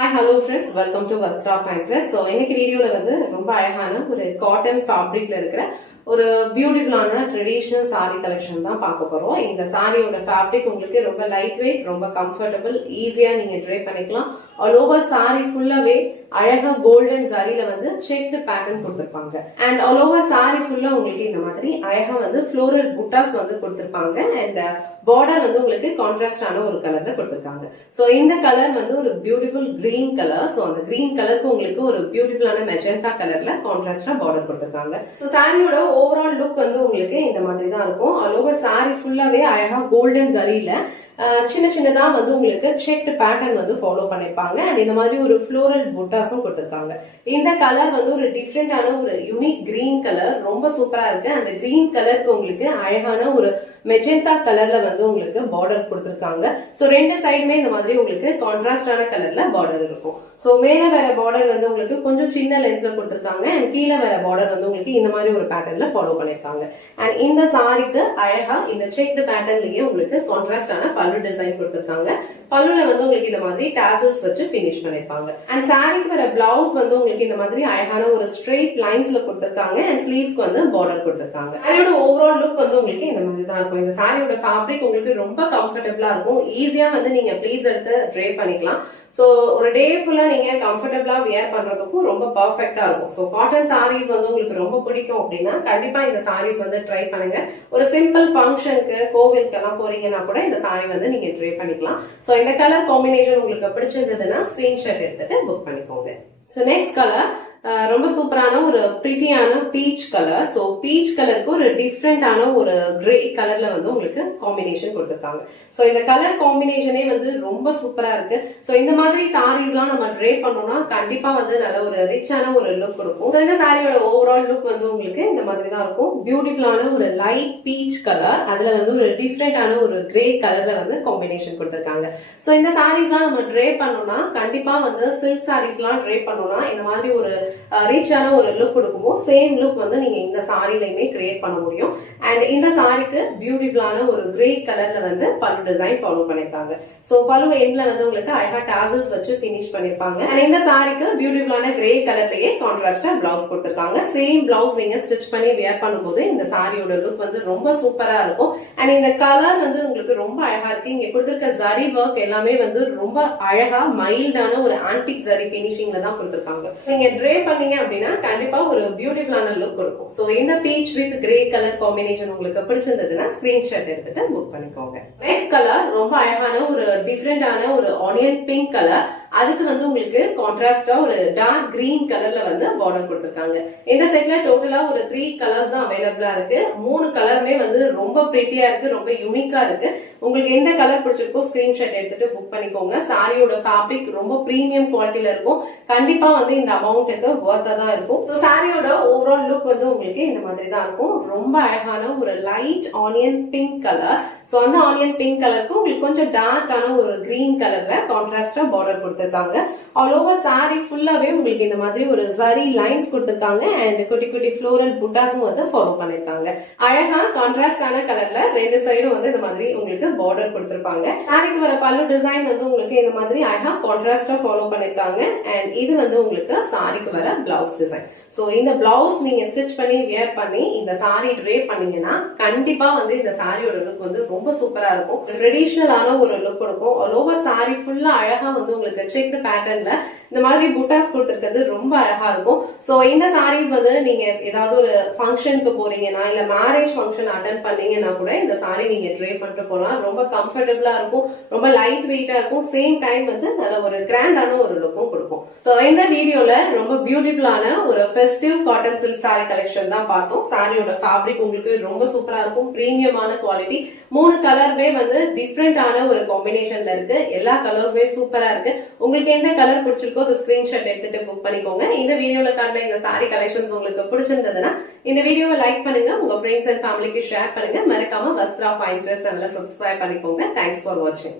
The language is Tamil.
Hi, hello friends. Welcome to Vastra Fine Threads. So, இன்னைக்கு வீடியோல வந்து ரொம்ப அழகான ஒரு காட்டன் ஃபேப்ரிக்ல இருக்கிற ஒரு பியூட்டிஃபுல்லான ட்ரெடிஷனல் சாரி கலெக்ஷன் தான் பார்க்க போறோம். இந்த சாரியோட ஃபேப்ரிக் உங்களுக்கு ரொம்ப லைட் வெயிட், ரொம்ப கம்ஃபர்டபுள், ஈஸியா நீங்க ட்ரை பண்ணிக்கலாம். ஆல் ஓவர் சாரி ஃபுல்லாவே அழகா கோல்டன் சாரியில வந்து செக்டு பேட்டர்ன் கொடுத்திருப்பாங்க. அண்ட் ஆல் ஓவர் சாரி ஃபுல்லா உங்களுக்கு இந்த மாதிரி அழகா வந்து ஃப்ளோரல் புட்டாஸ் வந்து கொடுத்திருப்பாங்க. அண்ட் பார்டர் வந்து உங்களுக்கு கான்ட்ராஸ்டான ஒரு கலர்ல கொடுத்திருக்காங்க. சோ இந்த கலர் வந்து ஒரு பியூட்டிஃபுல் கிரீன் கலர். சோ அந்த கிரீன் கலருக்கு உங்களுக்கு ஒரு பியூட்டிஃபுல்லான மெஜந்தா கலர்ல கான்ட்ராஸ்டா பார்டர் கொடுத்திருக்காங்க. சோ சாரியோட ஓவரால் லுக் வந்து உங்களுக்கு இந்த மாதிரி தான் இருக்கும். ஆல் ஓவர் சாரி ஃபுல்லாவே அழகா கோல்டன் ஜரியில சின்ன சின்னதா வந்து உங்களுக்கு செக்டு பேட்டர்ன் வந்து ஃபாலோ பண்ணிருப்பாங்க. அண்ட் இந்த மாதிரி ஒரு ஃப்ளோரல் புட்டாஸும் கொடுத்திருக்காங்க. இந்த கலர் வந்து ஒரு டிஃப்ரெண்டான ஒரு யூனிக் கிரீன் கலர், ரொம்ப சூப்பரா இருக்கு. அந்த கிரீன் கலருக்கு உங்களுக்கு அழகான ஒரு மெஜந்தா கலர்ல வந்து உங்களுக்கு பார்டர் கொடுத்திருக்காங்க. சோ ரெண்டு சைடுமே இந்த மாதிரி உங்களுக்கு கான்ட்ராஸ்டான கலர்ல பார்டர் இருக்கும். சோ மேல வேற பார்டர் வந்து உங்களுக்கு கொஞ்சம் சின்ன லென்த்ல கொடுத்திருக்காங்க. அண்ட் கீழே வேற பார்டர் வந்து உங்களுக்கு இந்த மாதிரி ஒரு பேட்டர்ன்ல ஃபாலோ பண்ணிருக்காங்க. அண்ட் இந்த சாரிக்கு அழகா இந்த செக்டு பேட்டர்ன்லயே உங்களுக்கு கான்ட்ராஸ்டான பல்லு டிசைன் கொடுத்திருக்காங்க. பல்லுல வந்து உங்களுக்கு இந்த மாதிரி டாசல்ஸ் வச்சு பினிஷ் பண்ணிருப்பாங்க. அண்ட் சாரிக்கு வர பிளவுஸ் வந்து உங்களுக்கு இந்த மாதிரி அழகான ஒரு ஸ்ட்ரெயிட் லைன்ஸ்ல கொடுத்திருக்காங்க. அண்ட் ஸ்லீவ்ஸ்க்கு வந்து பார்டர் கொடுத்திருக்காங்க. அதோட ஓவரால் லுக் வந்து உங்களுக்கு இந்த மாதிரி தான் இருக்கும். இந்த சாரியோட ஃபேப்ரிக் உங்களுக்கு ரொம்ப கம்ஃபர்டபுளா இருக்கும். ஈஸியா வந்து நீங்க ப்ளீட்ஸ் எடுத்து ட்ரை பண்ணிக்கலாம். சோ ஒரு டே ஃபுல்லா நீங்க கம்ஃபர்டபுளா வியர் பண்றதுக்கும் ரொம்ப பர்ஃபெக்டா இருக்கும். சோ காட்டன் சாரீஸ் வந்து உங்களுக்கு ரொம்ப பிடிக்கும் அப்படின்னா கண்டிப்பா இந்த சாரீஸ் வந்து ட்ரை பண்ணுங்க. ஒரு சிம்பிள் ஃபங்க்ஷனுக்கு, கோவிலுக்கு எல்லாம் போறீங்கன்னா கூட இந்த சாரி வந்து நீங்க ட்ரை பண்ணிக்கலாம். சோ இந்த கலர் காம்பினேஷன் உங்களுக்கு பிடிச்சிருந்ததுன்னா ஸ்கிரீன்ஷாட் எடுத்துட்டு புக் பண்ணிக்கோங்க. சோ நெக்ஸ்ட் கலர் ரொம்ப சூப்பரான ஒரு பிரிட்டியான பீச் கலர். சோ பீச் கலருக்கு ஒரு டிஃப்ரெண்டான ஒரு கிரே கலர்ல வந்து உங்களுக்கு காம்பினேஷன் கொடுத்திருக்காங்க. சோ இந்த கலர் காம்பினேஷனே வந்து ரொம்ப சூப்பரா இருக்கு. சோ இந்த மாதிரி சாரீஸ் எல்லாம் நம்ம ட்ரை பண்ணோம்னா கண்டிப்பா வந்து நல்ல ஒரு ரிச்சான ஒரு லுக் கொடுக்கும். சோ இந்த சாரியோட ஓவரால் லுக் வந்து உங்களுக்கு இந்த மாதிரி தான் இருக்கும். பியூட்டிஃபுல்லான ஒரு லைட் பீச் கலர், அதுல வந்து ஒரு டிஃப்ரெண்டான ஒரு கிரே கலர்ல வந்து காம்பினேஷன் கொடுத்திருக்காங்க. சோ இந்த சாரீஸ் எல்லாம் நம்ம ட்ரை பண்ணோம்னா கண்டிப்பா வந்து சில்க் சாரீஸ் எல்லாம் ட்ரை பண்ணோம்னா இந்த மாதிரி ஒரு ரிச்சான ஒரு லுக் கொடுக்குமோ சேம் லுக் வந்து நீங்க இந்த சாரிலையுமே கிரியேட் பண்ண முடியும். அண்ட் இந்த சாரிக்கு பியூட்டிஃபுல்லான ஒரு கிரே கலர்ல வந்து பல்லு டிசைன் ஃபாலோ பண்ணிருக்காங்க. சோ பல்லு எண்ட்ல வந்து உங்களுக்கு அழகா டாசல்ஸ் வச்சு பினிஷ் பண்ணிருப்பாங்க. அண்ட் இந்த சாரிக்கு பியூட்டிஃபுல்லான கிரே கலர்லயே கான்ட்ராஸ்டா பிளவுஸ் கொடுத்திருக்காங்க. சேம் பிளவுஸ் நீங்க ஸ்டிச் பண்ணி வியர் பண்ணும்போது இந்த சாரியோட லுக் வந்து ரொம்ப சூப்பரா இருக்கும். அண்ட் இந்த கலர் வந்து உங்களுக்கு ரொம்ப அழகா இருக்கு. இங்க கொடுத்திருக்க ஜரி ஒர்க் எல்லாமே வந்து ரொம்ப அழகா மைல்டான ஒரு ஆன்டிக் ஜரி பினிஷிங்ல தான் கொடுத்திருக்காங்க. நீங்க ட்ரை பண்ணீங்க அப்படின்னா கண்டிப்பா ஒரு பியூட்டிஃபுல்லான லுக் கொடுக்கும். சோ இந்த beach with grey colour combination உங்களுக்கு பிடிச்சிருந்ததுன்னா ஸ்கிரீன்ஷாட் எடுத்துட்டு புக் பண்ணிக்கோங்க. நெக்ஸ்ட் கலர் ரொம்ப அழகான ஒரு டிஃப்ரெண்டான ஒரு ஆனியன் பிங்க் கலர். அதுக்கு வந்து உங்களுக்கு கான்ட்ராஸ்டா ஒரு டார்க் கிரீன் கலர்ல வந்து பார்டர் கொடுத்திருக்காங்க. இந்த செட்ல டோட்டலா ஒரு 3 கலர்ஸ் தான் அவைலபிளா இருக்கு. 3 கலருமே வந்து ரொம்ப பிரிட்டியா இருக்கு, ரொம்ப யூனிக்கா இருக்கு. உங்களுக்கு எந்த கலர் பிடிச்சிருக்கோ ஸ்கிரீன்ஷாட் எடுத்துட்டு புக் பண்ணிக்கோங்க. சாரியோட ஃபேப்ரிக் ரொம்ப பிரீமியம் குவாலிட்டியில இருக்கும். கண்டிப்பா வந்து இந்த அமௌண்ட்டுக்கு வர்த்தா தான் இருக்கும். சோ சாரியோட ஓவரால் லுக் வந்து உங்களுக்கு இந்த மாதிரி தான் இருக்கும். ரொம்ப அழகான ஒரு light onion pink colour. So அந்த ஆனியன் பிங்க் கலருக்கு உங்களுக்கு கொஞ்சம் டார்க்கான ஒரு கிரீன் கலர்ல கான்ட்ராஸ்டா பார்டர் கொடுத்திருக்காங்க. ஆல் ஓவர் சாரி ஃபுல்லாவே உங்களுக்கு இந்த மாதிரி ஒரு ஜரி லைன்ஸ் கொடுத்திருக்காங்க. அண்ட் குட்டி குட்டி ஃப்ளோரல் புட்டாஸும் வந்து ஃபாலோ பண்ணிருக்காங்க. அழகா கான்ட்ராஸ்டான கலர்ல ரெண்டு சைடும் வந்து இந்த மாதிரி உங்களுக்கு பார்டர் கொடுத்திருப்பாங்க. சாரிக்கு வர பல்லு டிசைன் வந்து உங்களுக்கு இந்த மாதிரி அழகா கான்ட்ராஸ்டா ஃபாலோ பண்ணிருக்காங்க. அண்ட் இது வந்து உங்களுக்கு சாரிக்கு வர பிளவுஸ் டிசைன். சோ இந்த பிளவுஸ் நீங்க ஸ்டிச் பண்ணி வியர் பண்ணி இந்த சாரி ட்ரே பண்ணீங்கன்னா கண்டிப்பா வந்து இந்த சாரியோட லுக் வந்து ரொம்ப சூப்பரா இருக்கும். ட்ரெடிஷனலான ஒரு லுக் கொடுக்கும். ஆல் ஓவர் சாரி ஃபுல்லா அழகா வந்து உங்களுக்கு செக்டு பேட்டர்ன்ல இந்த மாதிரி புட்டாஸ் கொடுத்திருக்கிறது ரொம்ப அழகா இருக்கும். சோ இந்த சாரீஸ் வந்து நீங்க ஏதாவது ஒரு ஃபங்க்ஷனுக்கு போறீங்கன்னா இல்ல மேரேஜ் ஃபங்க்ஷன் அட்டென்ட் பண்ணீங்கன்னா கூட இந்த சாரி நீங்க ட்ரை பண்ணிட்டு போலாம். ரொம்ப கம்ஃபர்டபுளா இருக்கும், ரொம்ப லைட் வெயிட்டா இருக்கும். சேம் டைம் வந்து நல்ல ஒரு கிராண்டான ஒரு லுக்கும் கொடுக்கும். சோ இந்த வீடியோல ரொம்ப பியூட்டிஃபுல்லான ஒரு festive cotton silk sorry collection தான் பார்த்தோம். சாரியோட ஃபேப்ரிக் உங்களுக்கு ரொம்ப சூப்பரா இருக்கும், பிரீமியமான குவாலிட்டி. 3 கலருமே வந்து டிஃப்ரெண்டான ஒரு காம்பினேஷன்ல இருக்கு. எல்லா கலர்ஸுமே சூப்பரா இருக்கு. உங்களுக்கு எந்த கலர் பிடிச்சிருக்கோ அந்த ஸ்கிரீன்ஷாட் எடுத்துட்டு புக் பண்ணிக்கோங்க. இந்த வீடியோல காட்டுற இந்த சாரி கலெக்ஷன்ஸ் உங்களுக்கு பிடிச்சிருந்ததுன்னா இந்த வீடியோவை லைக் பண்ணுங்க, உங்க ஃப்ரெண்ட்ஸ் அண்ட் ஃபேமிலிக்கு ஷேர் பண்ணுங்க. மறக்காம வஸ்த்ரா ஃபைன் த்ரெட்ஸ் சேனலை சப்ஸ்கிரைப் பண்ணிக்கோங்க. தேங்க்ஸ் ஃபார் வாட்சிங்.